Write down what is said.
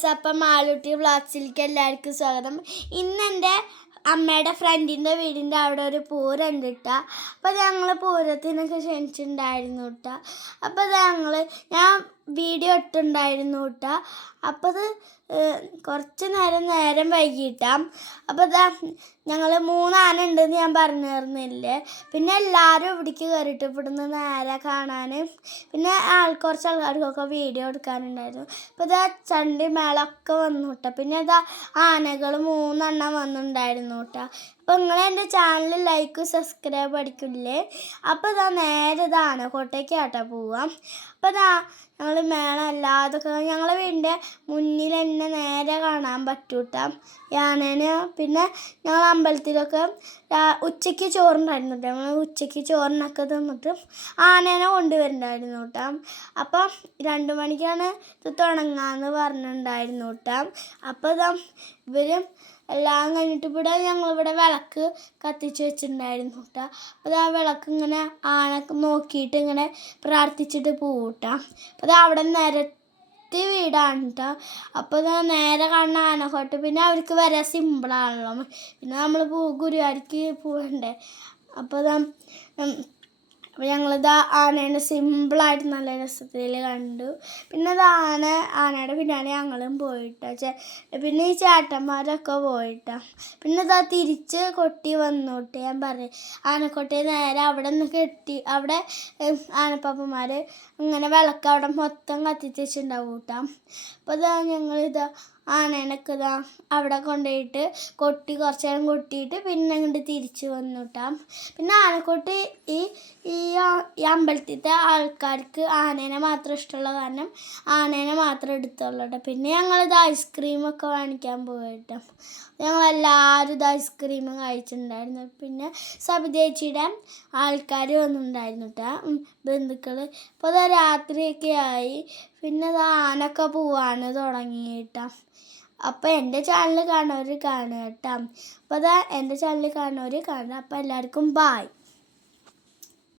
Guys, അപ്പം മാളൂട്ടി വ്ളോഗ്സിലേക്ക് എല്ലാവർക്കും സ്വാഗതം. ഇന്ന് എൻ്റെ അമ്മയുടെ ഫ്രണ്ടിൻ്റെ വീടിൻ്റെ അവിടെ ഒരു പൂരം ഉണ്ട് കേട്ടോ. അപ്പോൾ ഞങ്ങൾ പൂരത്തിനൊക്കെ ക്ഷണിച്ചിട്ടുണ്ടായിരുന്നു കേട്ടോ. അപ്പോൾ ഞാൻ വീഡിയോ ഇട്ടുണ്ടായിരുന്നു കേട്ടോ. അപ്പോൾ അത് കുറച്ച് നേരം വൈകിട്ടാം. അപ്പോൾ ഞങ്ങൾ 3 ആന ഉണ്ടെന്ന് ഞാൻ പറഞ്ഞിരുന്നില്ലേ. പിന്നെ എല്ലാവരും ഇവിടേക്ക് കയറിയിട്ട് ഇവിടുന്ന് നേരെ കാണാൻ, പിന്നെ കുറച്ച് ആൾക്കാർക്കൊക്കെ വീഡിയോ എടുക്കാനുണ്ടായിരുന്നു. അപ്പോൾ ചണ്ടി മേളമൊക്കെ വന്നു കേട്ടോ. പിന്നെ ആനകൾ 3 എണ്ണം വന്നിട്ടുണ്ടായിരുന്നു കേട്ടോ. അപ്പോൾ നിങ്ങൾ എൻ്റെ ചാനൽ ലൈക്ക് സബ്സ്ക്രൈബ് അടിക്കില്ലേ. അപ്പോൾ നേരെ ആനക്കോട്ടേക്കാട്ടോ പോവാം. അപ്പോൾ ഞങ്ങൾ മേളം അല്ലാതൊക്കെ ഞങ്ങളെ വീടിൻ്റെ മുന്നിൽ തന്നെ നേരെ കാണാൻ പറ്റും കേട്ടോ ആനേനെ. പിന്നെ ഞങ്ങൾ അമ്പലത്തിലൊക്കെ ഉച്ചയ്ക്ക് ചോറുണ്ടായിരുന്നു കേട്ടോ. ഞങ്ങൾ ഉച്ചയ്ക്ക് ചോറിനൊക്കെ തിന്നിട്ട് ആനേനെ കൊണ്ടുവരുന്നുണ്ടായിരുന്നു കേട്ടോ. അപ്പം 2 മണിക്കാണ് ഇത് തുടങ്ങാമെന്ന് പറഞ്ഞിട്ടുണ്ടായിരുന്നു കേട്ടോ. അപ്പോൾ ഇവർ എല്ലാം കഴിഞ്ഞിട്ട് ഞങ്ങളിവിടെ വിളക്ക് കത്തിച്ച് വെച്ചിട്ടുണ്ടായിരുന്നു കേട്ടോ. അപ്പോൾ ആ വിളക്ക് ഇങ്ങനെ ആനക്ക് നോക്കിയിട്ട് ഇങ്ങനെ പ്രാർത്ഥിച്ചിട്ട് പോകൂട്ടാ. അപ്പോൾ അവിടെ നിരത്തി വീടാണ് കേട്ടോ. അപ്പോൾ നേരെ കാണുന്ന ആനക്കോട്ട് പിന്നെ അവർക്ക് വരാൻ സിമ്പിളാണല്ലോ. പിന്നെ നമ്മൾ ഗുരുവായൂർക്ക് പോകണ്ടേ. അപ്പോൾ ഞങ്ങളിത് ആനേനെ സിമ്പിളായിട്ട് നല്ല രസത്തിൽ കണ്ടു. പിന്നെ ആനയുടെ പിന്നാലെ ഞങ്ങളും പോയിട്ടാ. പിന്നെ ഈ ചേട്ടന്മാരൊക്കെ പോയിട്ടാ. പിന്നെ തിരിച്ച് കൊട്ടി വന്നോട്ട് ഞാൻ പറയും. ആനക്കൊട്ടി നേരെ അവിടെ നിന്ന് കെട്ടി അവിടെ ആനപ്പാപ്പന്മാർ ഇങ്ങനെ വിളക്ക് അവിടെ മൊത്തം കത്തിച്ച് വെച്ചിട്ടുണ്ടാവും കേട്ടോ. അപ്പോൾ ഞങ്ങളിത് ആനേനൊക്കെ അവിടെ കൊണ്ടുപോയിട്ട് കൊട്ടി കുറച്ച് നേരം കൊട്ടിയിട്ട് പിന്നെ അങ്ങോട്ട് തിരിച്ച് വന്നു കേട്ടോ. പിന്നെ ആനക്കൊട്ടി ഈ അമ്പലത്തിലത്തെ ആൾക്കാർക്ക് ആനേനെ മാത്രം ഇഷ്ടമുള്ള കാരണം ആനേനെ മാത്രം എടുത്തുള്ളൂ കേട്ടോ. പിന്നെ ഞങ്ങളിത് ഐസ്ക്രീമൊക്കെ വാങ്ങിക്കാൻ പോയിട്ടോ. ഞങ്ങളെല്ലാവരും ഇത് ഐസ്ക്രീമും കഴിച്ചിട്ടുണ്ടായിരുന്നു. പിന്നെ സബിതേച്ചിയുടെ ആൾക്കാർ വന്നിട്ടുണ്ടായിരുന്നു കേട്ടോ, ബന്ധുക്കൾ. അപ്പോൾ രാത്രിയൊക്കെ ആയി. പിന്നെ ആനൊക്കെ പോവാൻ തുടങ്ങി കേട്ടോ. അപ്പോൾ എൻ്റെ ചാനൽ കാണുന്നവർ കാണുക കേട്ടോ. അപ്പോൾ എൻ്റെ ചാനൽ കാണുന്നവർ കാണുക. അപ്പോൾ എല്ലാവർക്കും ബായ്.